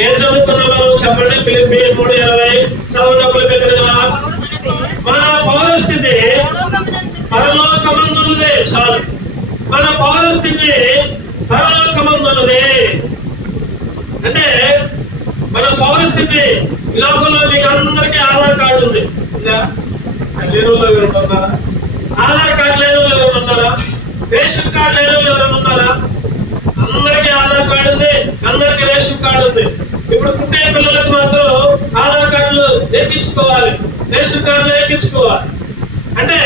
ఏం చదువుకున్నాం మనం చెప్పండి? ఫిలిప్పీ 3:20 చదవనప్పుడు పెట్టినగా మన పౌరస్థితి పరలోకమందున్నదే. చాలు, మన పౌరస్థితి పరలోకమందున్నదే. అంటే మన పౌరస్థితి ఈ లోకంలో మీకు అందరికీ ఆధార్ కార్డు ఉంది. ఆధార్ కార్డు లేని వాళ్ళు ఎవరైనా ఉన్నారా? రేషన్ కార్డు లేని వాళ్ళు ఎవరైనా ఉన్నారా? అందరికీ ఆధార్ కార్డు ఉంది, అందరికీ రేషన్ కార్డు ఉంది. ఇప్పుడు పుట్టే పిల్లలకు మాత్రం ఆధార్ కార్డులు ఎక్కించుకోవాలి, రేషన్ కార్డులు ఎక్కించుకోవాలి. అంటే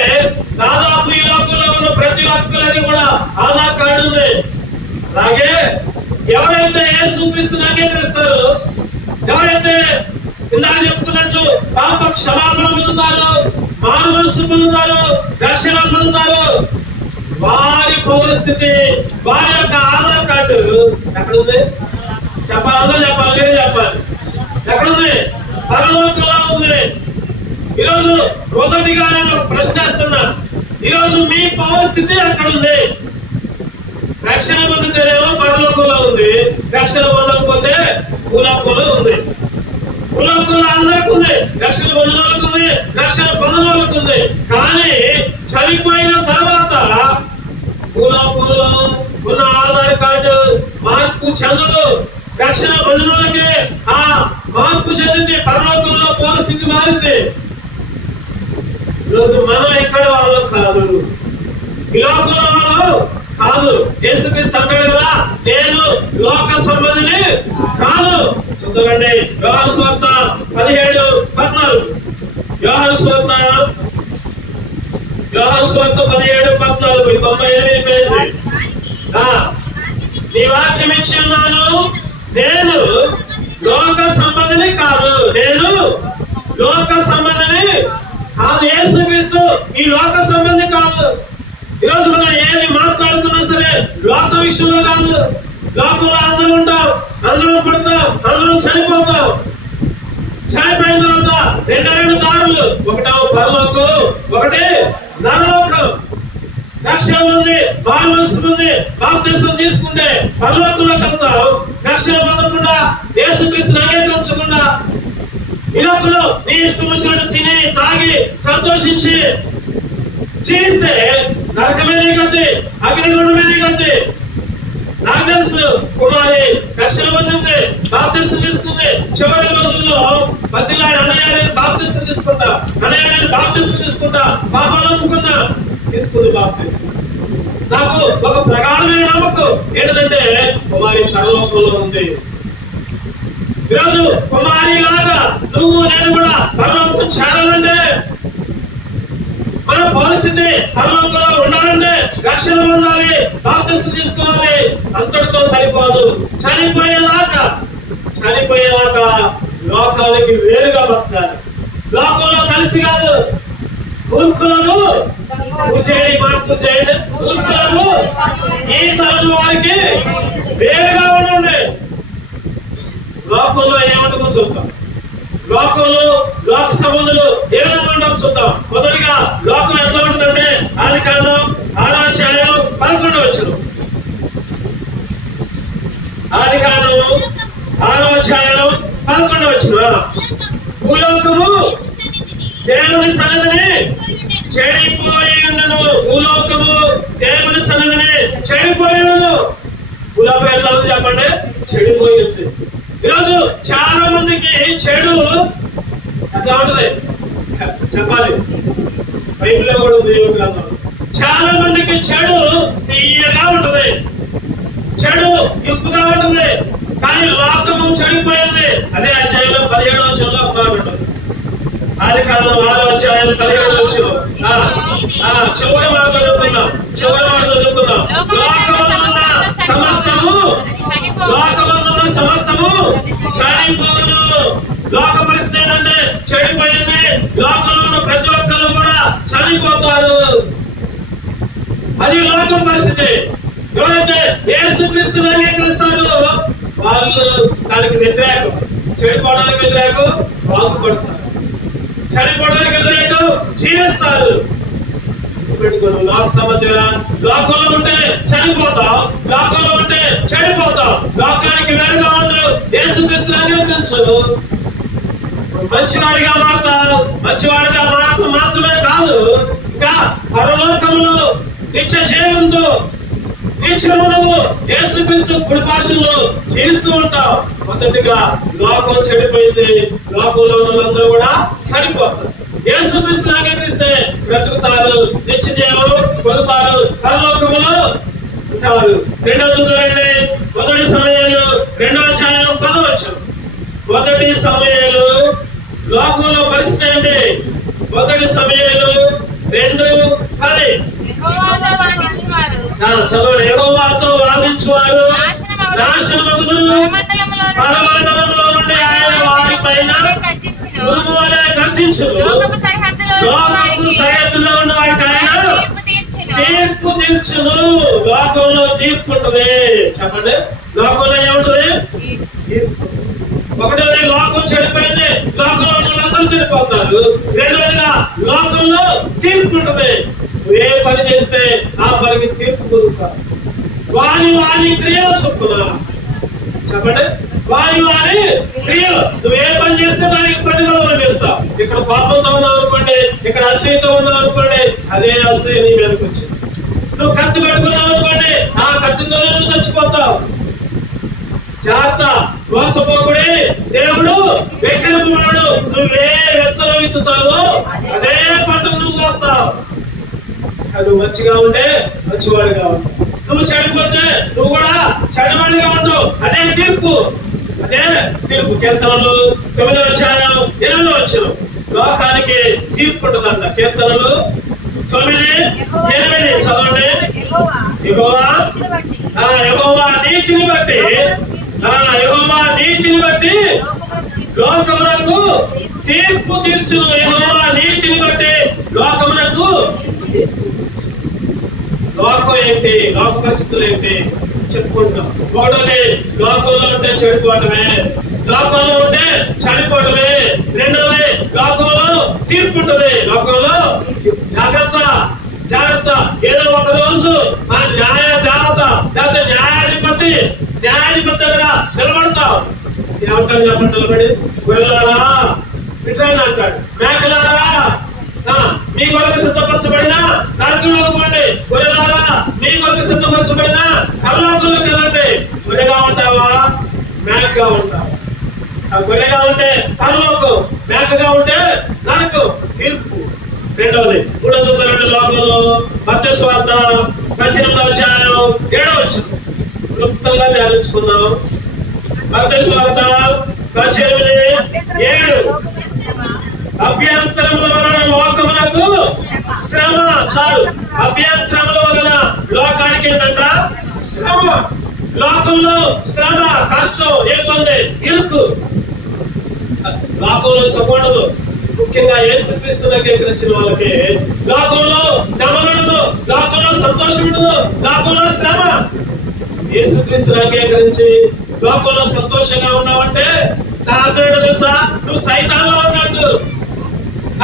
దాదాపు ఈ లోకంలో ఉన్న ప్రతి ఒక్కరికి కూడా ఆధార్ కార్డు ఉంది. అలాగే ఎవరైతే యేసుక్రీస్తుని అంగీకరిస్తారో, ఎవరైతే ఇందాక చెప్పుకున్నట్లు పాప క్షమాపణ పొందుతారో, మారు మనసు పొందుతారో, రక్షణ పొందుతారో, వారి పౌరస్థితి, వారి యొక్క ఆధార్ కార్డు ఎక్కడుంది? చెప్పాలి, అందరూ చెప్పాలి, మీరే చెప్పాలి. ఎక్కడుంది? పరలోకంలో ఉంది. ఈరోజు మొదటిగా నేను ఒక ప్రశ్న వేస్తున్నాను. ఈరోజు మీ పౌరస్థితి ఎక్కడుంది? రక్షణ పొందితేనేమో పరలోకంలో ఉంది, రక్షణ పొందకపోతే భూలోకంలో ఉంది. భూలోకంలో అందరికి ఉంది, రక్షణ పొందిన వాళ్ళకు ఉంది, రక్షణ పొందిన వాళ్ళకు ఉంది. కానీ చనిపోయిన తర్వాత భూలోకంలో ఉన్న ఆధార్ కార్డు మార్పు చెందదు. రక్షణ పొందిన వాళ్ళకి ఆ మార్పు చెందింది, పరలోకంలో పరిస్థితి మారింది. ఈరోజు మనం ఇక్కడ వాళ్ళు కాదు, ఈ లోకంలో వాళ్ళు కాదు. యేసుక్రీస్తు అంటాడు కదా, నేను లోక సంబంధిని కాదు. చూద్దామండి, యోహాను సువార్త 17:14. యోహాను సువార్త 17:14, 98 పేజీ. నీ వాక్యం ఇచ్చి ఉన్నాను, నేను లోక సంబంధిని కాదు, నేను లోక సంబంధిని కాదు. యేసుక్రీస్తు ఈ లోక సంబంధి కాదు. ఈరోజు మనం ఏది మాట్లాడుతున్నా సరే లోక విషయంలో కాదు. లోకంలో అందరూ ఉంటాం, అందరం పుడతాం, అందరం చనిపోతాం. చనిపోయిన తర్వాత రెండు దారులు, ఒకటేమో పరలోకం, ఒకటి నరలోకం. రక్షణ ఉంది, మారు మనసు ఉంది, బాప్తిసం తీసుకుంటే పరలోకంలోకి వెళ్తాం. రక్షణ పొందకుండా, యేసుక్రీస్తుని అంగీకరించకుండా ఈ లోకంలో నీ ఇష్టం వచ్చినట్టు తిని తాగి సంతోషించి జీవిస్తే నరకమే నీ గతి, అగ్నిగుండమే నీ గతి. నాకు తెలుసు, కుమారి రక్షణ పొందింది, బాప్తిసం తీసుకుంది. చివరి రోజుల్లో పతిలాడి అన్నయ్యని బాప్తిసం తీసుకుంటా, అన్నయ్యని బాప్తిసం తీసుకుంటా, పాపాలు ఒప్పుకుందా, తీసుకుంది బాప్తిసం. నాకు ఒక ప్రగాఢమైన నమ్మకం ఏంటంటే కుమారి పరలోకంలో ఉంది. ఈరోజు కుమారి లాగా నువ్వు నేను కూడా పరలోకం చేరాలంటే, మన పరిస్థితి పరలోకంలో ఉండాలంటే రక్షణ పొందాలి, బాప్తిసం తీసుకోవాలి. అంతటితో సరిపోదు. చనిపోయేదాకా లోకానికి వేరుగా బతకాలి. లోకంలో కలిసి కాదు. మూర్ఖులను మార్పు చేయండి, మూర్ఖులను ఈ తరం వారికి వేరుగా ఉండండి. లోకంలో ఏమంటుందో చూద్దాం. లోకంలో లోక సంబంధులు ఏ విధంగా ఉంటామో చూద్దాం. మొదటిగా లోకం ఎట్లా ఉంటుందంటే ఆదికాండం 6:11. ఆదికాండం 6:11. భూలోకము దేవుని సన్నిధిని చెడిపోయి ఉండను. భూలోకము దేవుని సన్నిధిని చెడిపోయి ఉండను. భూలోకం ఎట్లా ఉంది చెప్పండి? చెడిపోయి ఉంది. ఈరోజు చాలా మందికి చెడు ఎట్లా ఉంటది చెప్పాలి, బైబిల్లో కూడా ఉంది. చాలా మందికి చెడు తీయగా ఉంటది, చెడు ఇంపుగా ఉంటుంది. కానీ లోకము చెడిపోయింది. అదే అధ్యాయంలో 17వ వచనంలో ఉంటుంది. ఆదికాండం 6:17. చివరి మాట చదువుకుందాం. లోకమందున్న సమస్తము చనిపోను. లోక పరిస్థితి ఏంటంటే చెడిపోయింది. లోకంలో ఉన్న ప్రతి ఒక్కరు కూడా చనిపోతారు. అది లోకం పరిస్థితి. ఎవరైతే యేసుక్రీస్తుని అంగీకరిస్తారో వాళ్ళు దానికి వ్యతిరేకం, చెడిపోవడానికి వ్యతిరేకం, బాగుపడతారు. చనిపోవడానికి వ్యతిరేకం, జీవిస్తారు. లోక సమస్య, లోకంలో ఉంటే చనిపోతాం, లోకంలో ఉంటే చెడిపోతాం. లోకానికి వేరుగా ఉండు, యేసుక్రీస్తు యేసుక్రీస్తుని అంగీకరించు, మంచివాడిగా మారుతావు. మంచివాడిగా మారటం మాత్రమే కాదు, ఇంకా పరలోకంలో నిత్య జీవంతో నిత్యము నువ్వు యేసుక్రీస్తు కుడి పార్శ్వంలో జీవిస్తూ ఉంటావు. మొదటిగా లోకం చెడిపోయింది, లోకంలో ఉన్నందరూ కూడా చనిపోతారు. యేసుక్రీస్తుని అంగీకరిస్తే బ్రతుకుతారు, నిత్య జీవం పొందుతారు, పరలోకములో ఉంటారు. రెండో చూడండి, మొదటి సమయాలు 2వ అధ్యాయం 10వ వచనం. మొదటి సమయాలు లోకంలో పరిస్థితి ఏంటి? మొదటి సమయాలు 2:10. చదవండి. యెహోవాతో వాదించువారు నాశనమగుదురు, పరమండలంలో నుండి ఆయన వారి పైన ఉరుము వలె గర్జించును. లోకపు సరిహద్దులో ఉన్న వారికి ఆయన తీర్పు తీర్చును. లోకంలో తీర్పు ఉంటుంది. చెప్పండి, లోకంలో ఏముంటుంది? ఒకటోది లోకం చెడిపోయింది, లోకంలో ఉన్న వాళ్ళందరూ చెడిపోతారు. రెండోదిగా లోకంలో తీర్పు ఉంటుంది. నువ్వే పని చేస్తే ఆ పనికి తీర్పు పొందుతారు. వారి క్రియలు చొప్పున. చెప్పండి, వారి క్రియలు. నువ్వే పని చేస్తే దానికి ప్రతిఫలం లభిస్తావు. ఇక్కడ పాపంతో ఉన్నావు అనుకోండి, ఇక్కడ అసూయతో ఉన్నావు అనుకోండి, అదే అసూయ నీ మీదకి వచ్చింది. నువ్వు కత్తి పెట్టుకున్నావు అనుకోండి, ఆ కత్తితోనే నువ్వు చచ్చిపోతావు. జాగ్రత్త, మోసపోకుడి. దేవుడు వెక్కిరింపువాడు. నువ్వే విత్తనం విత్తుతావో అదే పంటను నువ్వు కోస్తావు. నువ్వు మంచిగా ఉంటే మంచివాడిగా ఉంటావు, నువ్వు చెడిపోతే నువ్వు కూడా చెడ్డవాడిగా ఉంటావు. అదే తీర్పు, అదే తీర్పు. కీర్తనలు 9వ అధ్యాయం 8వ వచనం. లోకానికి తీర్పు ఉంటుందంట. కీర్తనలు 9:8 చదవండి. యెహోవా నీతిని బట్టి, యెహోవా నీతిని బట్టి లోకమునకు తీర్పు తీర్చును. యెహోవా నీతిని బట్టి లోకమునకు. లోకం ఏంటి? లోక పరిస్థితులు ఏంటి చెప్పుకుంటాం. ఒకటోది, లోకంలో ఉంటే చెడిపోవటమే, లోకంలో ఉంటే చనిపోవటమే. రెండోది, లోకంలో తీర్పు ఉంటుంది. లోకంలో జాగ్రత్త జాగ్రత్త. ఏదో ఒక రోజు మన న్యాయ దేవత లేకపోతే న్యాయాధిపతి దగ్గర నిలబడతావు. ఏమంటాడు చెప్పండి? నిలబడి, గొర్రెలారా విట్రాన్ని అంటాడు, మేకలారా మీ కొరకు సిద్ధపరచబడిన నరకంలోకి పోండి, గొర్రెలారా మీ కొరకు సిద్ధపరచబడిన పరలోకంలోకి వెళ్ళండి. గొర్రెగా ఉంటావా, మేకగా ఉంటావా? గొర్రెగా ఉంటే పరలోకం, మేకగా ఉంటే నరకం, తీర్పు. రెండవది, 3వ చూద్దామంటే లోకంలో మత్తయి సువార్త 18వ అధ్యాయం 7వ వచనం క్లుప్తంగా ధ్యానించుకున్నాం. మత్తయి సువార్త 18:7. అభ్యంతరముల వలన లోకమునకు శ్రమ. చాలు, అభ్యంతరముల వలన లోకానికి ఏంటంట? శ్రమ. లోకంలో శ్రమ, కష్టం, ఇబ్బంది, ఇరుకు. లోకంలో సపోర్టు. ముఖ్యంగా యేసుక్రీస్తుని అంగీకరించిన వాళ్ళకి లోకంలో నెమ్మది ఉండదు, లోకంలో సంతోషం ఉండదు, లోకంలో శ్రమ. యేసుక్రీస్తుని అంగీకరించి లోకంలో సంతోషంగా ఉన్నావంటే నా అర్థం ఏంటో తెలుసా? నువ్వు సైతాన్లో ఉన్నట్టు.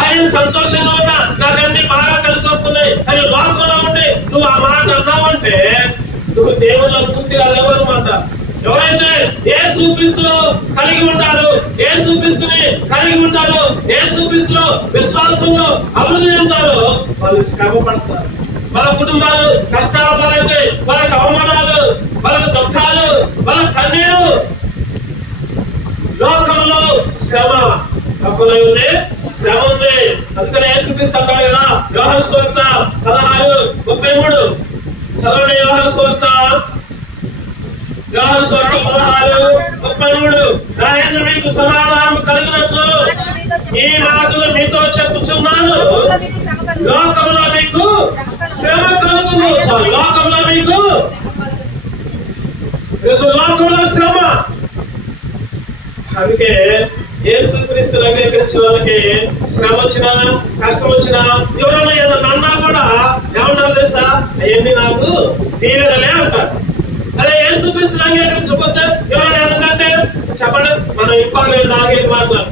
ఆయన సంతోషంగా ఉన్నా, నాకన్నీ బాగా కలిసి వస్తున్నాయి అని లోకంలో ఉండి నువ్వు ఆ మాట అన్నావంటే నువ్వు దేవుళ్ళ పూర్తిగా లేవన్నమాట. ఎవరైతే యేసుక్రీస్తులో కలిగి ఉంటారో, యేసుక్రీస్తుని కలిగి ఉంటారో, యేసుక్రీస్తులో విశ్వాసంలో అభివృద్ధి చెందుతారో వాళ్ళు శ్రమ పడతారు. వాళ్ళ కుటుంబాలు కష్టాల పాలైతే, వాళ్ళకి అవమానాలు, వాళ్ళకి దుఃఖాలు, వాళ్ళ కన్నీరు. లోకంలో శ్రమ, లోకంలో ఉంది శ్రమ ఉంది. అందుకని యేసుక్రీస్తు అంటాడు కదా, యోహాను సువార్త 16:33 చదవండి. యోహాను సువార్త 16:33. ఆయన మీకు సమాధానం కలిగినట్లు ఈ మాటలు మీతో చెప్పుచున్నాను, లోకంలో మీకు శ్రమ కలుగును. చాలు, లోకంలో మీకు లోకంలో శ్రమ. అందుకే యేసుక్రీస్తుని అంగీకరించిన వాళ్ళకి శ్రమ వచ్చినా, కష్టం వచ్చినా, ఎవరైనా ఏదన్నా అన్నా కూడా ఏమంటారు తెలుసా? అవన్నీ నాకు తీరలే అంటారు. అదే యేసుక్రీస్తుని అంగీకరించకపోతే ఎవరైనా ఏదంటే చెప్పండి, మనం ఇంకో 4-5 మాట్లాడు.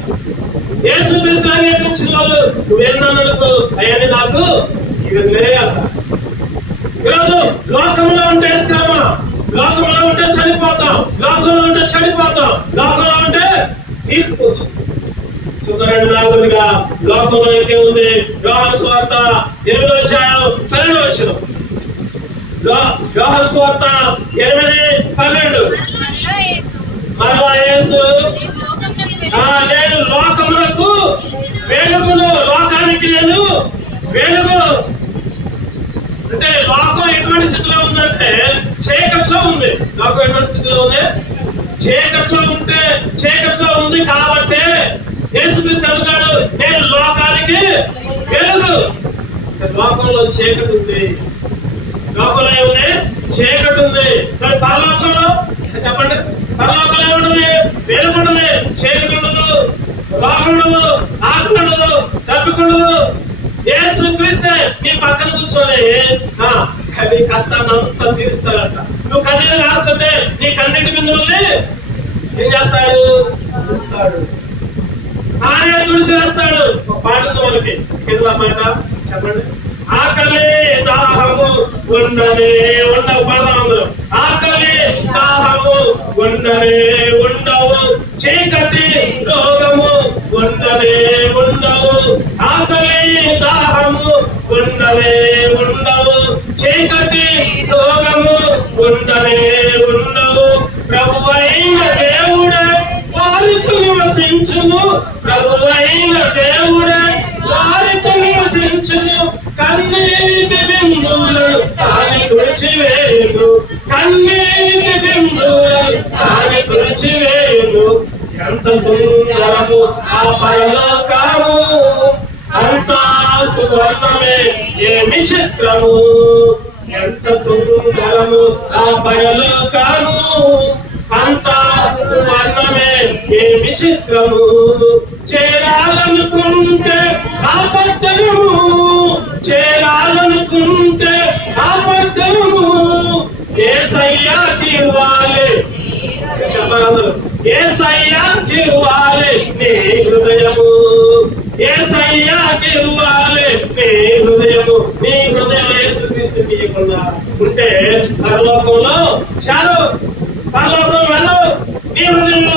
యేసుక్రీస్తుని అంగీకరించిన వాళ్ళు నువ్వేననుకో అవన్నీ నాకు ఇవన్నీ అంటారు. ఈరోజు లోకంలో ఉంటే శ్రమ, లోకంలో ఉంటే చనిపోతాం, లోకంలో ఉంటే చెడిపోతాం, లోకంలో ఉంటే తీర్పు వచ్చింది. చూడండి, నాలుగుగా లోకంలో ఇంకేముంది? యోహాను సువార్త 8వ అధ్యాయం 12వ వచనం. యోహాను సువార్త 8:12. మరలా యేసు నేను లోకములకు వెలుగును, లోకానికి నేను వెలుగు. అంటే లోకం ఎటువంటి స్థితిలో ఉందంటే చీకట్లో ఉంది. లోకం ఎటువంటి స్థితిలో ఉంది? చీకట్లో ఉంది. కాబట్టి యేసుక్రీస్తు అంటున్నాడు, నేను లోకానికి వెలుగు. లోకంలో చీకటి ఉంది. లోకంలో ఏముంది? చీకటి ఉంది. మరి పరలోకంలో చెప్పండి, పరలోకంలో ఏముండదు? వెలుగు ఉండదు, చీకటి ఉండదు, రోగం ఉండదు, ఆకలి ఉండదు, తప్పికుండదు. యేసుక్రీస్తే నీ పక్కన కూర్చొని నీ కష్టాన్ని అంతా తీరుస్తాడంట. నువ్వు కన్నీరు కాస్తుంటే నీ కన్నీటి బిందువుల్ని ఏం చేస్తాడు? ఇస్తాడు. ఆయనే తుడిసి వేస్తాడు. ఒక పాట ఉంది మనకి, ఏదో మాట చెప్పండి. ఆకలి దాహము ఉండనే పాడదాం అందరూ. ఆకలి దాహము ఉండనే ఉండవు, చీకటి రోగము ఉండనే ఉండవు. ఆకలి దాహము ఉండనే ఉండవు, చీకటి రోగము ఉండనే ఉండవు. ప్రభువైన దేవుడే వారితో నివసించును, ప్రభువైన దేవుడే వారితో నివసించును. కన్నీటి బిందువులను తాని తుడిచివేయును, కన్నీటి బిందువులను తాని తుడిచివేయును. ఎంత సుందరము ఆ పరలోకము, అంతా సువర్ణమే ఏమి చిత్రము. ఎంత సుందరము ఆ పరలోకము, అంతా సువర్ణమే ఏమి చిత్రము. చేరాలనుకుంటే ఆపద్దము, చేరాలనుకుంటే ఆపద్దము. యేసయ్యాకి ఇవ్వాలి, చెప్పండి, యేసయ్యాకి ఇవ్వాలి నీ హృదయము, యేసయ్యాకి ఇవ్వాలి నీ హృదయము. నీ హృదయం యేసుక్రీస్తుకి ఇవ్వకుండా ఉంటే పరలోకంలో చాలు, పరలోకం వెళ్ళవు. నీ హృదయంలో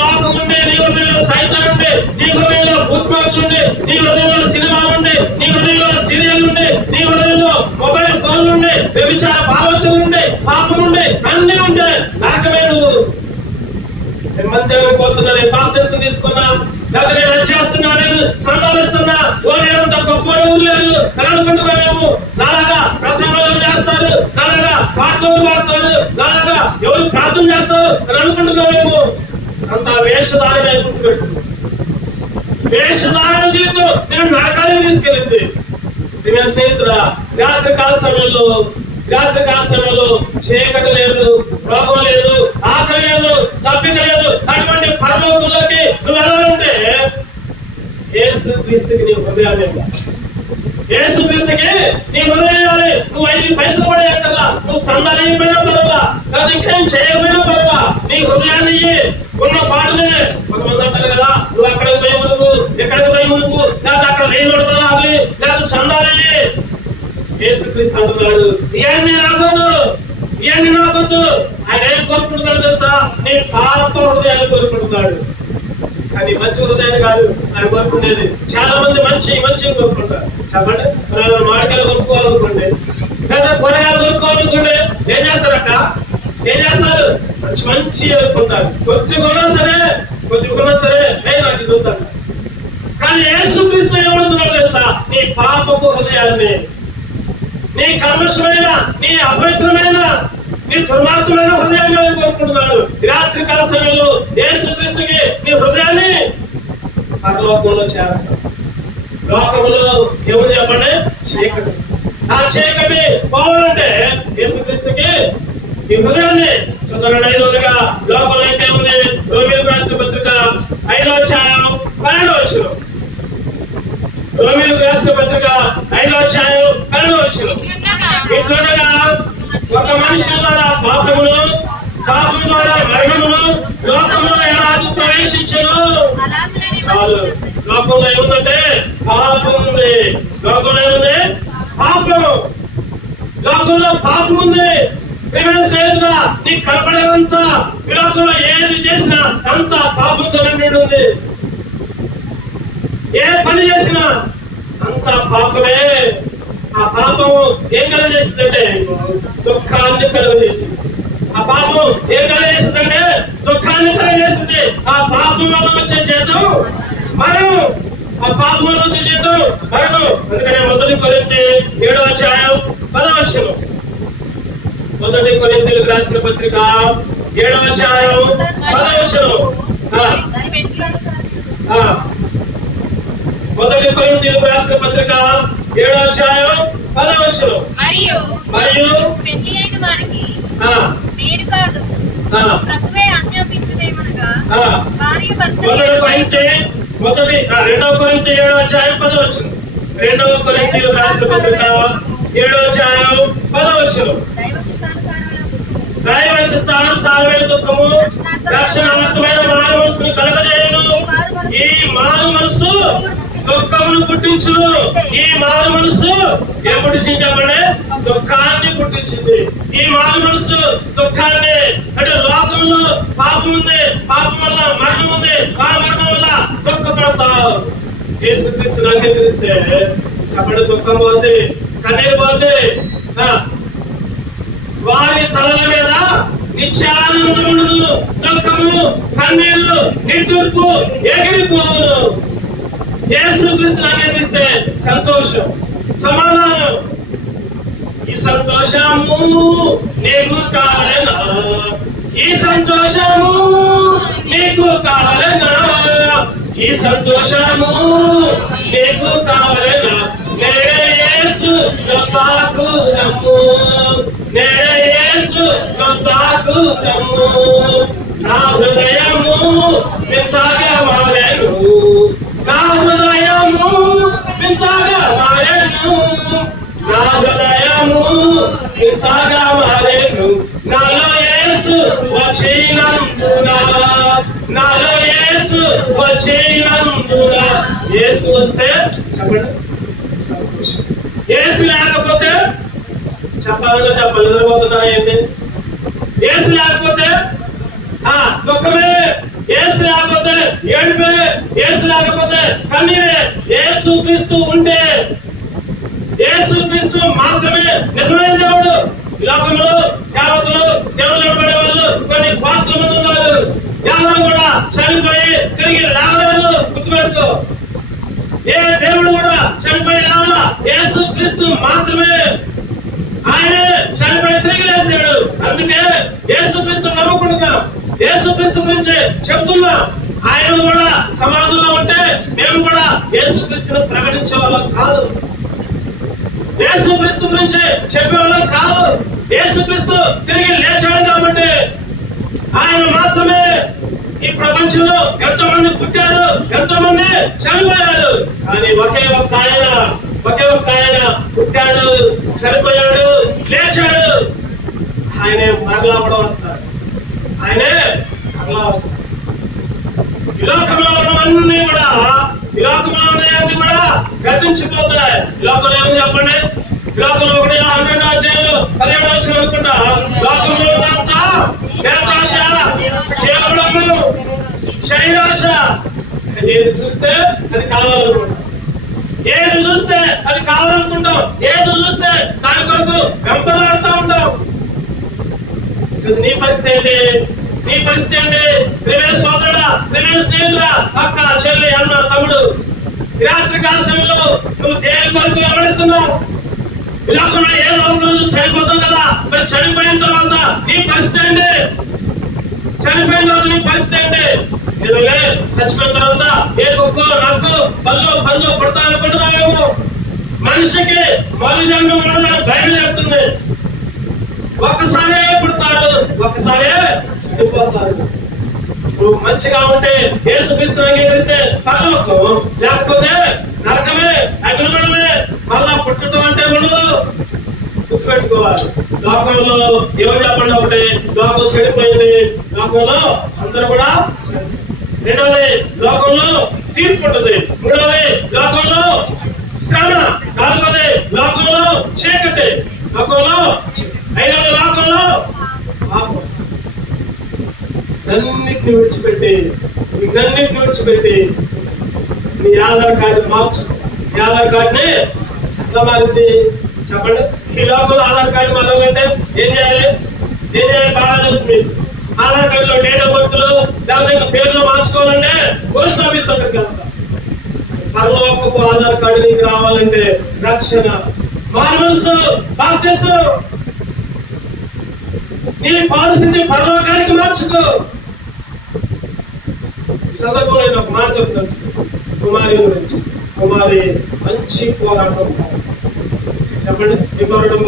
లోకం ఉండే, నీ హృదయంలో సైతం ఉండే, నీ హృదయంలో భూత్మార్కులు ఉండే, నీ హృదయంలో సినిమాలు ఉండే, నీ హృదయంలో సీరియల్ ఉండే, నీ హృదయంలో మొబైల్ ఫోన్లు ఉండే, వ్యభిచార ఆలోచనలు ఉండే, పాపం ఉండే, అన్ని ఉండే. నరకమే. నువ్వు మందిరం పోతున్నా, నేను బాప్తిస్మం తీసుకున్నా, లేదా నేను అది చేస్తున్నా, నేను సంతాలిస్తున్నా, ఓ నేనంతా గొప్ప ఎవరు లేరు అని అనుకుంటున్నామేమో. నాలాగా ప్రసంగాలు చేస్తారు, నాలాగా పాటలు పాడతారు, నాలాగా ఎవరు ప్రార్థన చేస్తారు అని అనుకుంటున్నామేమో. అంత వేషధారణ గుర్తుపెట్టు. వేషధారణ జీవితం నేను నరకానికి తీసుకెళ్ళింది. స్నేహితురా, రాత్రికాల సమయంలో చీకటి లేదు, రోగం లేదు, ఆకలి లేదు, తప్పిక లేదు. అటువంటి పరలోకంలోకి నువ్వు వెళ్ళాలంటే యేసుక్రీస్తుకి నీ హృదయాన్ని ఇవ్వాలి. యేసుక్రీస్తుకి నీ హృదయం ఇవ్వాలి. నువ్వు 5 పైసలు కూడా ఎక్కర్లా, నువ్వు సందాలు ఇవ్వకపోయినా పర్వాలా, లేదా ఇంకేం చేయకపోయినా పర్వాలా, నీ హృదయాన్ని ఇయ్యి. ఉన్న పాటలే కొంతమంది అంటారు కదా, నువ్వు ఎక్కడికి పోయి ముందుకు, ఎక్కడికి పోయి ముందుకు, లేదా అక్కడ 1000 పదాలు, లేదా సందాలు ఇయ్యి. యేసుక్రీస్తు అంటున్నాడు, ఇవన్నీ నాకొద్దు. ఆయన ఏం కోరుకుంటున్నాడు తెలుసా? నీ పాప హృదయాన్ని కోరుకుంటున్నాడు. కానీ మంచి హృదయాన్ని కాదు ఆయన కోరుకునేది. చాలా మంది మంచి కోరుకుంటారు. చెప్పండి, మామిడికాయలు కొనుక్కోవాలనుకోండి, లేదా కూరగాయలు కొనుక్కోవాలనుకోండి, ఏం చేస్తారు? మంచి అనుకుంటారు. కొద్దిగా ఉన్నా సరే నాకు ఇది ఉందంట. కానీ యేసుక్రీస్తు ఏమడుతున్నాడు తెలుసా? నీ పాపపు హృదయాన్ని, నీ కల్మషమైన, నీ అపవిత్రమైన, నీ దుర్మార్గమైన హృదయాన్ని కోరుకుంటున్నాడు. రాత్రికాల సమయంలో యేసుక్రీస్తుకి నీ హృదయాన్ని పరలోకంలో చేరతాడు. లోకంలో ఏముంది చెప్పండి? చీకటి. ఆ చీకటి పోవాలంటే యేసుక్రీస్తుకి నీ హృదయాన్ని చూడండి. 5వదిగా లోకంలో ఇంకేముంది? రోమీయులకు రాసిన పత్రిక 5వ అధ్యాయం 12వ వచనం. రోమీయులకు రాసిన పత్రిక 5వ అధ్యాయం 12వ వచనం. ఇట్లుండగా ఒక మనిషి ద్వారా పాపము ద్వారా మరణమును లోకంలో ఎలాగూ ప్రవేశించును. చాలు. లోకంలో ఏముందంటే పాపం ఉంది. లోకంలో ఏముంది? పాపం. లోకంలో పాపం ఉంది. ప్రియమైన స్నేహితుడా, నీ కనపడేదంతా ఈ లోకంలో ఏది చేసినా అంతా పాపంతో ఆలోచన అంత పాపమే. ఆ పాపం ఏం కలుగజేస్తుందంటే దుఃఖాన్ని కలుగజేసింది. ఆ పాపం ఏం కలుగజేస్తుందంటే దుఃఖాన్ని కలుగజేస్తుంది. ఆ పాపం వల్ల వచ్చే జీతం మరణం. ఆ పాపం వల్ల వచ్చే జీతం మరణం. అందుకనే 1 కొరింథీ 7వ అధ్యాయం 10వ వచనం. 1 కొరింథీయులకు రాసిన పత్రిక 7వ అధ్యాయం 10వ వచనం. 1 కొరింథీయులకు రాసిన పత్రిక 7వ అధ్యాయం 10వ వచనం. మరియు పెళ్లి అయిన వారికి నేను కాదు ప్రభువే ఆజ్ఞాపించుదేమనగా భార్య భర్త 2 కొరింథీ 7వ అధ్యాయం 10వ వచనం. 2 కొరింథీయులకు రాసిన పత్రిక 7వ అధ్యాయం 10వ వచనం. దైవ చిత్తానుసారమైన దుఃఖము రక్షణాత్మకమైన మారు మనసును కలగజేయును. ఈ మారు మనసు దుఃఖమును పుట్టించును. ఈ మారు మనసు ఏం పుట్టించింది చెప్పండి? దుఃఖాన్ని పుట్టించింది. ఈ మారు మనసు దుఃఖాన్ని, అంటే లోకంలో పాపం ఉంది, పాపం వల్ల మరణం ఉంది, ఆ మరణం వల్ల దుఃఖపడతావు. యేసుక్రీస్తుని అంగీకరిస్తే చెప్పండి, దుఃఖం పోతే, కన్నీరు పోతే, వారి తలల మీద నిత్యానందమును, దుఃఖము, కన్నీరు, నిట్టూర్పు ఎగిరిపోవును. యేసుక్రీస్తుని అంగీకరిస్తే సంతోషం, సమాధానం. ఈ సంతోషము నీకు కావాలనా? ఈ సంతోషము నీకు కావాలనా? ఈ సంతోషము నీకు కావాలనా? నేడే యేసు యొద్దకు రమ్ము, నేడే యేసు యొద్దకు రమ్ము. నా హృదయము వింతగా మారెను, నా హృదయము వింతగా మారెను, నా హృదయము వింతగా మారెను. నాలో యేసు వచ్చినందున, నాలో యేసు వచ్చినందున. యేసు వస్తే చెప్పండి సంతోషం. యేసు లేకపోతే చెప్పాలని చెప్పాలి, నిద్రపోతున్నా ఏంటి? యేసు లేకపోతే దుఃఖమే, యేసు లేకపోతే ఏడుపే, యేసు లేకపోతే కన్నీరే. యేసుక్రీస్తు ఉంటే, యేసుక్రీస్తు మాత్రమే నిజమైన దేవుడు. ఈ లోకంలో దేవతలు, దేవుళ్ళు అనబడే వాళ్ళు కొన్ని కోట్ల మంది ఉన్నారు. ఎవరు కూడా చనిపోయి తిరిగి లేవలేదు. గుర్తుపెట్టుకో, ఏ దేవుడు కూడా చనిపోయి లేవలా. యేసుక్రీస్తు మాత్రమే, ఆయనే చనిపోయి తిరిగి లేచాడు. అందుకే యేసుక్రీస్తు నమ్ముకుంటున్నాం, యేసుక్రీస్తు గురించి చెప్తున్నాం. ఆయన కూడా సమాధుల్లో ఉంటే మేము కూడా యేసుక్రీస్తుని ప్రకటించే వాళ్ళం కాదు, యేసుక్రీస్తు గురించి చెప్పేవాళ్ళం కాదు. యేసుక్రీస్తు తిరిగి లేచాడు కాబట్టి ఆయన మాత్రమే. ఈ ప్రపంచంలో ఎంతో మంది పుట్టారు, ఎంతో మంది చనిపోయారు, కానీ ఒకే ఒక్క ఆయన పుట్టాడు, చనిపోయాడు, లేచాడు. ఆయనే మరలా కూడా వస్తాడు, ఆయనే మరలా వస్తాడు. ఈ లోకంలో ఉన్నవన్నీ కూడా, ఈ లోకంలో ఉన్నాయన్నీ కూడా గతించిపోతాయి. ఈ లోకంలో ఏమని చెప్పండి? ఈ లోకంలో 1 అధ్యాయంలో 17వ వచనం అనుకుంటా, లోకంలో అంతా నేత్రాశ, చేపడము, శరీరాశ. ఏది చూస్తే అది కావాలనుకుంటాం, ఏది చూస్తే అది కావాలనుకుంటాం, ఏది చూస్తే దాని కొరకు వెంపలాడుతూ ఉంటాం. నీ పరిస్థితి ఏంటి? నీ పరిస్థితి ఏంటి? ప్రియమైన సోదరుడా, ప్రియమైన స్నేహితుడా, అక్క, చెల్లి, అన్న, తమ్ముడు, ఈ రాత్రి కాల సమయంలో నువ్వు దేని కొరకు వెంబడిస్తున్నావు? ఇలాగ ఏదో ఒక రోజు చనిపోతావు కదా, మరి చనిపోయిన తర్వాత నీ పరిస్థితి ఏంటి? చనిపోయిన తర్వాత నీ పరిస్థితి ఏంటి? ఏదోలే చచ్చిపోయిన తర్వాత ఏ కుక్కో నాకు పళ్ళు పడతా అనుకుంటున్నావేమో. మనిషికి మరు జన్మ ఉండదని బైబిల్ చెప్తుంది. ఒక్కసారే పుడతారు, ఒక్కసారే చనిపోతారు. నువ్వు మంచిగా ఉంటే యేసుక్రీస్తుని అంగీకరిస్తే పరలోకం, లేకపోతే నరకమే, అగ్నిగుండమే. మళ్ళా పుట్టడం అంటే ఉండదు. గుర్తుపెట్టుకోవాలి. లోకంలో ఎవరు చెప్పండి? ఒకటి, లోకం చెడిపోయింది, లోకంలో అందరూ కూడా. రెండవది, లోకంలో తీర్పు ఉంటుంది. మూడవది, లోకంలో శ్రమ. నాలుగవది, లోకంలో చీకటి, లోకంలో. ఐదవది, లోకంలో పాపం. వీటన్నిటిని విడిచిపెట్టి నీ ఆధార్ కార్డు మార్చు. ఈ ఆధార్ కార్డుని ఎట్లా మారింది చెప్పండి. ఈ లోపల ఆధార్ కార్డు మారాలంటే ఏం చేయాలి? బాగా తెలుసు మీకు. ఆధార్ కార్డులో డేట్ ఆఫ్ బర్త్ లేకపోతే ఇంకా పేర్లు మార్చుకోవాలంటే పోస్ట్ ఆఫీస్ దగ్గరికి వెళ్తాం. పరలోకపు ఆధార్ కార్డు నీకు రావాలంటే రక్షణ, మానవసు, బాప్తిసం. నీ పరిస్థితి పరలోకానికి మార్చుకో. ఈ సందర్భంలో నేను ఒక మాట చెప్తాను కుమారి గురించి. కుమారి మంచి పోరాటం. చెప్పండి, ఈ పోరాటం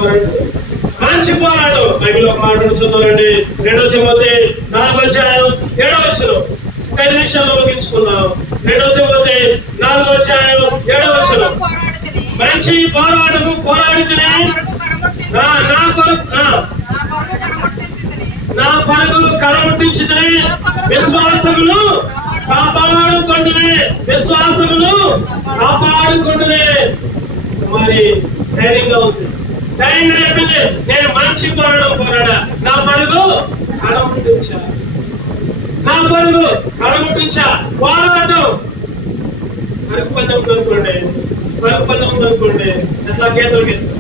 మంచి పోరాటం. బైబిల్ ఒక మాట చూద్దామండి. 2 తిమోతి 4:7 5 నిమిషాల్లో ముగించుకుందాం. 2 తిమోతి 4:7 మంచి పోరాటము పోరాడితేనే నా పరుగు కడముట్టించుతనే విశ్వాసమును కాపాడుకుంటునే మరి ధైర్యంగా ఉంది. ధైర్యంగా చెప్పింది, నేను మంచి పోరాటం పోరాడా, నా పరుగు కడముట్టించా. పోరాటం. పరుగు పందెం ఉందనుకోండి ఎట్లా గీతలకి ఇస్తారు.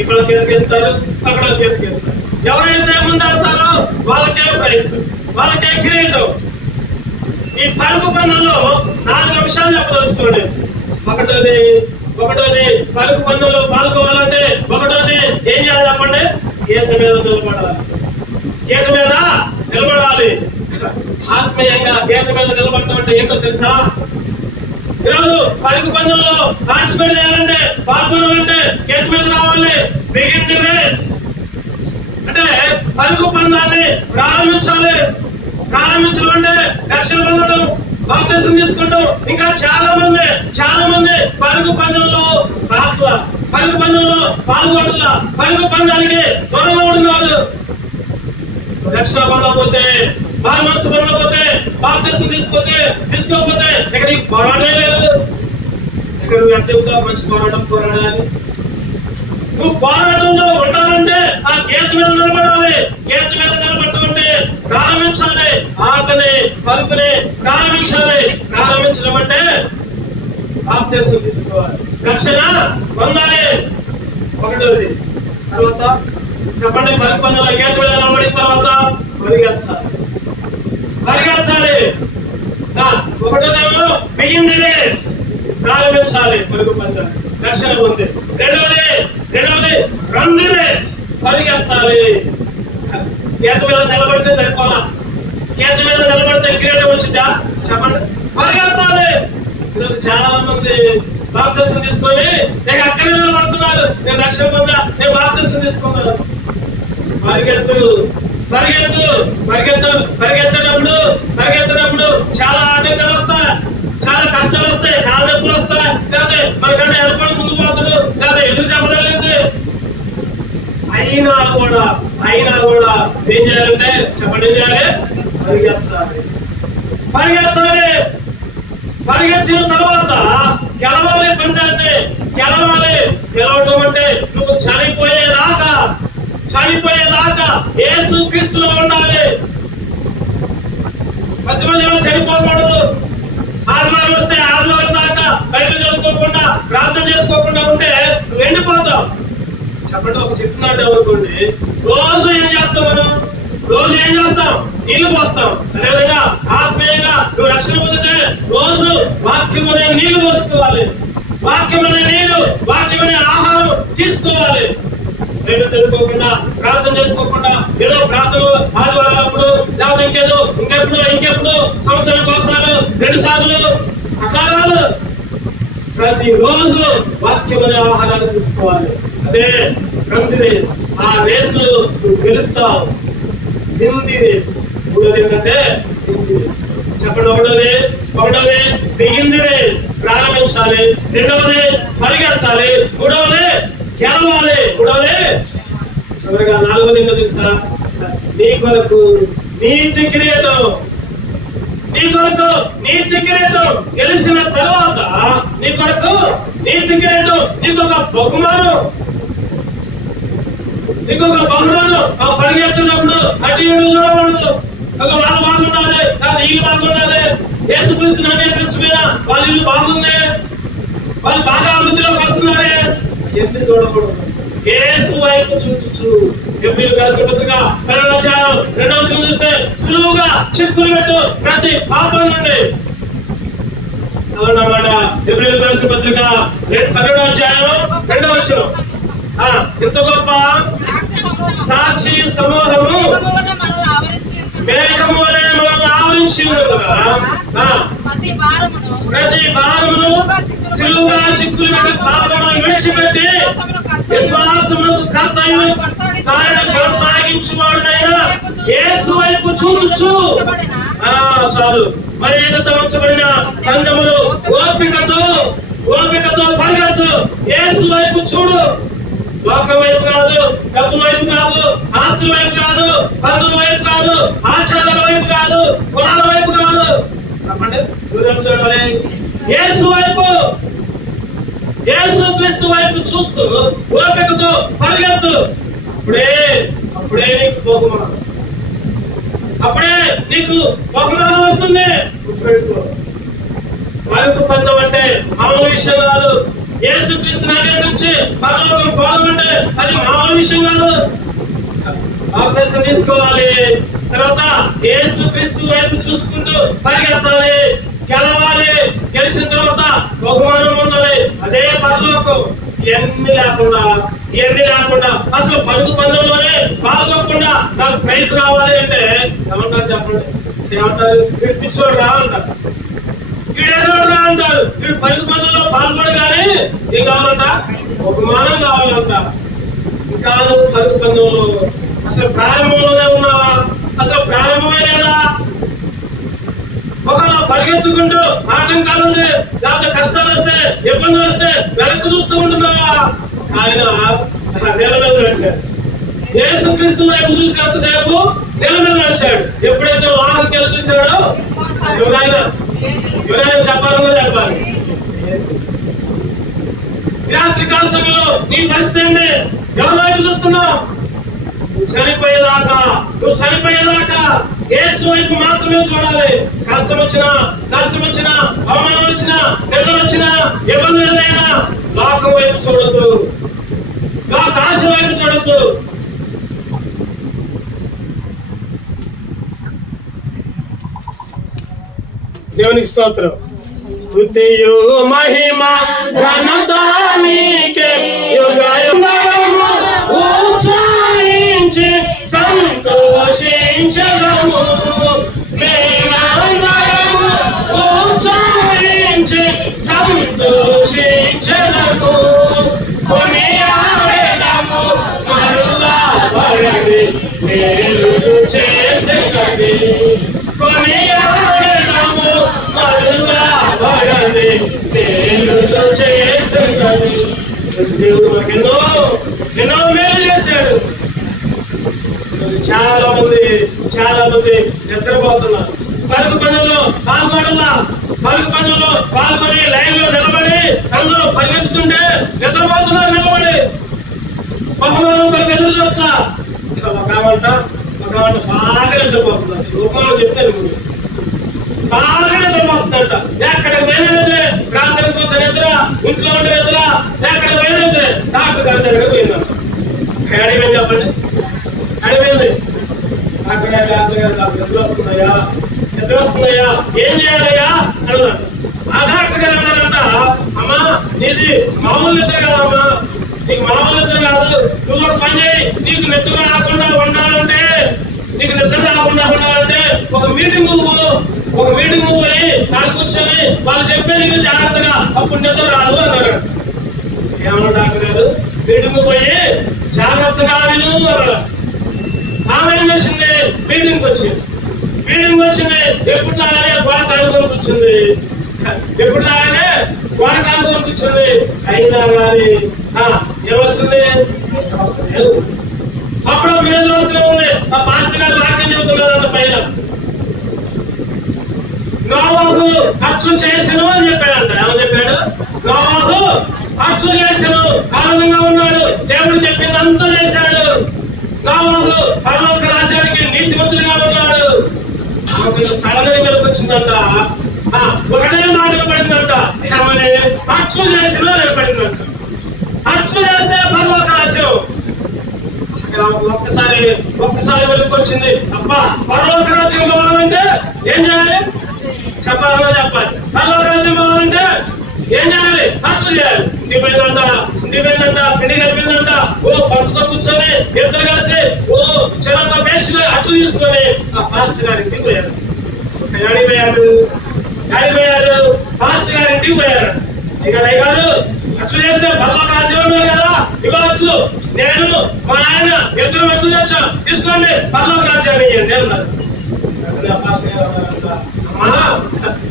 ఇక్కడ గీతకిస్తారు, అక్కడ గీతకిస్తారు. ఎవరైతే ముందాడతారో వాళ్ళకే ప్రైజ్, వాళ్ళకే కిరీటం. ఈ పరుగు పందెంలో 4 అంశాలు చెప్పదలుచుకోండి. ఒకటోది పరుగు పందెంలో పాల్గొవాలంటే ఒకటోది ఏం చేయాలి చెప్పండి? గీత మీద నిలబడాలి. ఆత్మీయంగా గీత మీద నిలబడటం అంటే ఏంటో తెలుసా? ఈరోజు పరుగు పందెంలో పార్టిసిపేట్ చేయాలంటే, పాల్గొనాలంటే గీత మీద రావాలి. బిగిన్ ది రేస్ అంటే పరుగు పందాన్ని ప్రారంభించడం అంటే రక్షణ పొందడం, బాప్తిసం తీసుకుంటాం. ఇంకా చాలా మంది పరుగు పందెంలో పాల్గొనట్లా, పరుగు పందానికి దూరంగా ఉంటున్నారు. రక్షణ పొందకపోతే, మనస్సు పొందకపోతే, బాప్తిసం తీసుకోకపోతే ఇక నీకు పోరాటమే లేదు. ఇక్కడ నువ్వు ఎట్లా చెబుతావు మంచి పోరాడాలి? నువ్వు పోరాటంలో ఉండాలంటే ఆ గీత మీద నిలబడాలి. గీత మీద నిలబడటం అంటే ప్రారంభించాలి. ఆటని పరుగుని ప్రారంభించడం అంటే బాప్తిసం తీసుకోవాలి, రక్షణ పొందాలి. ఒకటోది. తర్వాత చెప్పండి, పరుగు పందెంలో గీత మీద నిలబడిన తర్వాత పరిగెత్తాలి. ఒకటోదేమో బిగిన్ ది రేస్, ప్రారంభించాలి పరుగు పందెం, రక్షణ పొంది. రెండవది రన్ ది రేస్, పరిగెత్తాలి. గీత మీద నిలబడితే సరిపోలా. గీత మీద నిలబడితే కిరీటం వచ్చిందా చెప్పండి? పరిగెత్తాలి. ఈరోజు చాలా మంది బాప్తిసం తీసుకొని నేను అక్కడే నిలబడుతున్నారు. నేను రక్షణ పొందా, నేను బాప్తిసం తీసుకున్నాను. పరిగెత్తేటప్పుడు చాలా ఆటంకాలు వస్తాయి, చాలా కష్టాలు వస్తాయి, కాళ్ళ నొప్పులు వస్తాయి, లేకపోతే మనకంటే ఎనపడి ముందు పోతాడు, లేకపోతే ఎదురు దెబ్బతలేదు. అయినా కూడా ఏం చేయాలంటే చెప్పండి, ఏం చేయాలి? పరిగెత్తిన తర్వాత గెలవాలి. పందాన్ని గెలవటం అంటే నువ్వు చనిపోయేదాకా యేసు క్రీస్తులో ఉండాలి. మధ్యలో చనిపోకూడదు. ఆదివారం వస్తే ఆదివారం దాకా బయటలు చదువుకోకుండా, ప్రార్థన చేసుకోకుండా ఉంటే నువ్వు ఎండిపోతావు. చెప్పండి, ఒక చెప్తున్నాడు అనుకోండి, రోజు ఏం చేస్తాం? నీళ్లు పోస్తాం. అదేవిధంగా ఆత్మీయంగా నువ్వు రక్షణ పొందితే రోజు వాక్యం అనే నీళ్లు పోసుకోవాలి. వాక్యం అనే ఆహారం తీసుకోవాలి. బయట చదువుకోకుండా, ప్రార్థన చేసుకోకుండా, ఏదో ప్రార్థన ఆదివారాలప్పుడు, లేకపోతే ఇంకెప్పుడు సంవత్సరానికి ఒకసారి 2 సార్లు అట్లా కాదు. ప్రతిరోజు వాక్యం అనే ఆహారాన్ని తీసుకోవాలి. అదే రన్ ది రేస్. ఆ రేసులు నువ్వు గెలుస్తావు. హిందీ రేస్. మూడోది ఏంటంటే చెప్పండి. ఒకటోది బిగిన్ ది రేస్, ప్రారంభించాలి. రెండవది పరిగెత్తాలి. మూడవది గెలవాలి. చివరిగా 4వది ఏంటో తెలుసా? నీ కొరకు నీతి కిరీటం. గెలిచిన తర్వాత నీ కొరకు నీతి కిరీటం, నీకు ఒక బహుమానం. ఆ పరిగెత్తున్నప్పుడు అటు ఇటు చూడకూడదు. వాళ్ళు బాగున్నారు, వీళ్ళు బాగున్నారు. యేసుక్రీస్తుని అంగీకరించమైనా వాళ్ళ ఇల్లు బాగుంది. వాళ్ళు బాగా అభివృద్ధిలోకి వస్తున్నారే, ఎన్ని చూడకూడదు. యేసు వైపు చూచుచు. ఎబ్రీయులకు రాసిన పత్రిక 12వ అధ్యాయం 2వ వచనం చూస్తే సులువుగా చిక్కులు పెట్టు ప్రతి పాపం నుండి. చదవనమాట. ఎబ్రీయులకు రాసిన పత్రిక 12వ అధ్యాయం 2వ వచనం. ఇంత గొప్ప సాక్షి సమూహము మేఘము వలె మనల్ని ఆవరించి ప్రతి భారమును సులువుగా చిక్కులు పెట్టి పాపమును విడిచిపెట్టి విశ్వాసమునకు కర్తయు దానిని కొనసాగించువాడునైనా యేసు వైపు చూచుచు. చాలు. మరి ఎదుట ఉంచబడిన పందెములు ఓపికతో పరిగెత్తు. యేసు వైపు చూడు. లోకం వైపు కాదు, డబ్బు వైపు కాదు, ఆస్తుల వైపు కాదు, బంధువుల వైపు కాదు, ఆచారాల వైపు కాదు, కులాల వైపు కాదు. చెప్పండి, చూడాలి. యేసు వైపు, యేసు క్రీస్తు వైపు చూస్తూ ఓపికతో పరిగెత్తు. అప్పుడే నీకు బహుమానం, అప్పుడే నీకు బహుమానం వస్తుంది. పలుకు పందం అంటే మామూలు విషయం కాదు. యేసు క్రీస్తు నగరం నుంచి పరలోకం పోవడం అంటే అది మామూలు విషయం కాదు. బాప్తిసం తీసుకోవాలి. తర్వాత యేసు క్రీస్తు వైపు చూసుకుంటూ పరిగెత్తాలి, గెలవాలి. గెలిచిన తర్వాత బహుమానం పొందాలి. అదే పరలోకం. ఇవన్నీ లేకుండా అసలు పరుగు పందెంలోనే పాల్గొకుండా నాకు ప్రైజ్ రావాలి అంటే ఏమంటారు చెప్పండి? ఏమంటారు? పిచ్చోడు రా అంటారు, వీడెవరా అంటారు. వీడు పరుగు పందెంలో పాల్గొనగానే ఏం కావాలంట? బహుమానం కావాలంట. ఇంకా నువ్వు పరుగు పందెంలో అసలు ప్రారంభంలోనే ఉన్నావా? అసలు ప్రారంభమే లేదా? ఒకవేళ పరిగెత్తుకుంటూ ఆటంకాలు ఉంటే, లేకపోతే కష్టాలు వస్తే, ఇబ్బందులు వస్తే వెనక్కి చూస్తూ ఉంటున్నావా? ఆయన నేల మీద నడిచాడు. యేసుక్రీస్తు వైపు చూసినంతసేపు నేల మీద నడిచాడు. ఎప్పుడైతే వాహనకి వెళ్ళి చూశాడో ఎవరైనా చెప్పాలన్నా చెప్పాలి. రాత్రికాల సమయంలో నీ పరిస్థితి ఏంటి? ఎవరి వైపు చూస్తున్నావు? నువ్వు చనిపోయేదాకా యేసు వైపు మాత్రమే చూడాలి. కష్టం వచ్చినా, నష్టం వచ్చినా, అవమానం వచ్చినా, నిందలు వచ్చినా, ఇబ్బందులు ఎదురైనా లోకం వైపు చూడద్దు, లోక ఆశ వైపు చూడద్దు. దేవునికి స్తోత్రం. స్తుతియు మహిమ ఘనత నీకే యుగయుగము ఉచ్చారించి సంతోషించదము. మేమందరము ఉచ్చారించి సంతోషించదము. కొనియాడెదము మరువబడని మేలులు చేసినది. కొనియాడెదము మరువబడని మేలులు చేసినది. దేవుడు మనకు ఎన్నో మేలు చేశాడు. చాలా మంది నిద్రపోతున్నారు. పరుగు పందెంలో పాల్గొని లైన్ లో నిలబడి అందరూ పరిగెత్తుతుంటే నిద్రపోతున్నారు. నిలబడి బహుమానం కొరకు ఎదురు చూస్తున్నా. ఒక బాగా నిద్రపోతున్నారు. రూపంలో చెప్తాను, బాగా నిద్రపోతుందంట. ఎక్కడికి పోయిన నిద్రే, ప్రాంతానికి పోతే నిద్ర, ఇంట్లో ఉండే నిద్ర, ఎక్కడికి పోయిన నిద్రే. డాక్టర్ గారి దగ్గరికి పోయిందంట. అడిపోయింది చెప్పండి, అడిపోయింది. డాక్టర్ గారు నాకు నిద్ర వస్తున్నాయా, ఏం చేయాలయ్యా అడుగుతాడు. ఆ డాక్టర్ గారు అన్నారంట, అమ్మా నీది మామూలు నిద్ర కాదమ్మా, నీకు మామూలు నిద్ర కాదు. నువ్వు ఒక పని చేయి, నీకు నిద్ర రాకుండా ఉండాలంటే ఒక మీటింగ్ పోయి వాళ్ళు కూర్చొని వాళ్ళు చెప్పేది జాగ్రత్తగా, అప్పుడు నిద్ర రాదు అన్నాడు. ఏమన్నా డాక్టర్ గారు? మీటింగ్ పోయి జాగ్రత్తగా విను అన్నాడు. ఆమె ఏం చేసింది? మీటింగ్ వచ్చింది. ఎప్పుడు తాగానే గోడ కానుకొని కూర్చుంది. అయినా కానీ ఏమొస్తుంది? అప్పుడు నిద్ర వస్తూనే ఉంది. ఆ పాస్టర్ గారు వాక్యం చెబుతున్నారంట పైన. నోవాహు అట్లు చేసెను అని చెప్పాడంట. ఏమని చెప్పాడు? నోవాహు అట్లు చేసెను, ఆ విధంగా ఉన్నాడు. దేవుడు చెప్పింది అంతా చేశాడు. నోవాహు పరలోక రాజ్యానికి నీతిమంతుడిగా ఉన్నాడు. సడన్ గా వెలుకొచ్చిందంట. ఒకటే మాట పడిందంట, ఏమని అట్లు చేసినా నిలబడిందంట. అట్లు చేస్తే పరలోక రాజ్యం. ఒక్కసారి వెలుకొచ్చింది. అబ్బా పరలోక రాజ్యం పోవాలంటే ఏం చేయాలి? చెప్పాలి. పరలోక రాజ్యం పోవాలంటే ఏం చేయాలి? అట్లు చేయాలి. ఇంటికి పోయిందంట, పిండి కలిపిందంట. ఓ పట్టుతో కూర్చొని ఇద్దరు కలిసి ఓ చిన్న పేస్ట్ అట్లు తీసుకొని ఆ పాస్ట్ గారింటికి పోయారు. ఆడిపోయారు ఫాస్ట్ గారింటికి పోయారు. ఇక గారు అట్లు చేస్తే పరలోక రాజ్యం ఉన్నారు కదా, ఇగో అట్లు నేను మా ఆయన ఇద్దరు అట్లు తెచ్చాం, తీసుకోండి పరలోక రాజ్యాన్ని ఇవ్వండి అన్నారు.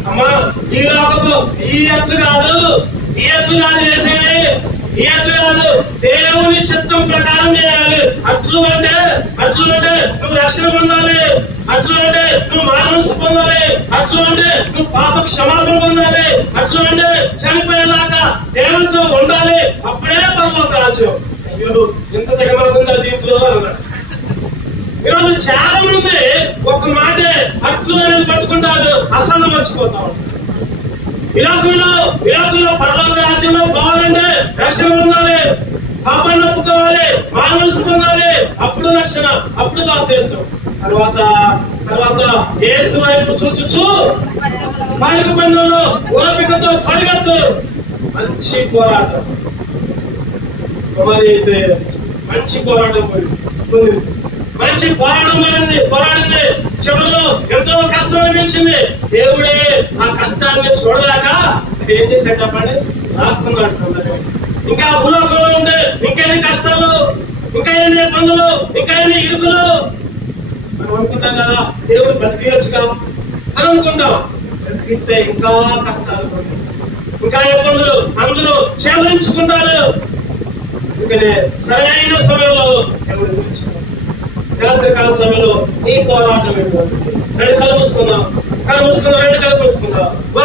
అమ్మా ఈ లోకము ఈ అట్లు కాదు చేసేది. ఈ అట్లు కాదు, దేవుని చిత్తం ప్రకారం చేయాలి. అట్లు అంటే నువ్వు రక్షణ పొందాలి. అట్లు అంటే నువ్వు మానసు పొందాలి. అట్లు అంటే నువ్వు పాప క్షమాపణ పొందాలి. అట్లు అంటే చనిపోయేదాకా దేవునితో ఉండాలి. అప్పుడే పరలోక రాజ్యం. అయ్యో ఎంత తెగమాకుందా దీంట్లో అన్నాడు. ఈరోజు చాలా మంది ఒక మాటే అట్లు అనేది పట్టుకుంటారు, అసలు మర్చిపోతాం. విరాకుల్లో పరలోక రాజ్యంలో పోవాలంటే రక్షణ పొందాలి, పాపాన్ని ఒప్పుకోవాలి, మానసు పొందాలి. అప్పుడు రక్షణ, అప్పుడు బాప్తిసం. తర్వాత యేసు వైపు చూచుచు పలుకు పందులో ఓపికతో పరిగెత్తు. మంచి పోరాటం. మంచి పోరాటం పోరాడింది. చివరిలో ఎంతో కష్టం అనిపించింది. దేవుడే ఆ కష్టాన్ని చూడలేక ఏం చేశాడు చెప్పండి? రాసుకున్నాడు. ఇంకా భూలోకంలో ఉండే ఇంకా ఎన్ని కష్టాలు, ఇంకా ఎన్ని ఇబ్బందులు, ఇంకా ఎన్ని ఇరుకులు మనం అనుకుంటాం కదా, దేవుడు బ్రతికియొచ్చుగా అని అనుకుంటాం. బ్రతికిస్తే ఇంకా కష్టాలు, ఇంకా ఇబ్బందులు అందులో చేదరించుకుంటారు. అందుకనే సరైన సమయంలో దేవుడు గురించి రాత్రికాల సమయంలో ఈ పోరాటం ఏంటంటే రెండు కళ్ళు మూసుకుందాం, రెండు కళ్ళు మూసుకుందాం.